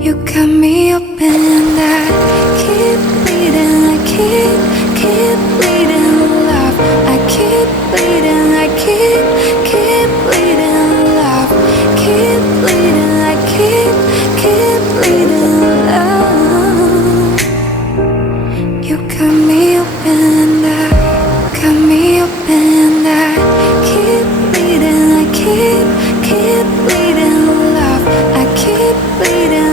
You cut me open and I keep bleeding, I keep bleeding love. I keep bleeding, I keep bleeding love. Keep bleeding, I keep bleeding love. You cut me open and I cut me open and I keep bleeding, I keep bleeding love. I keep bleeding.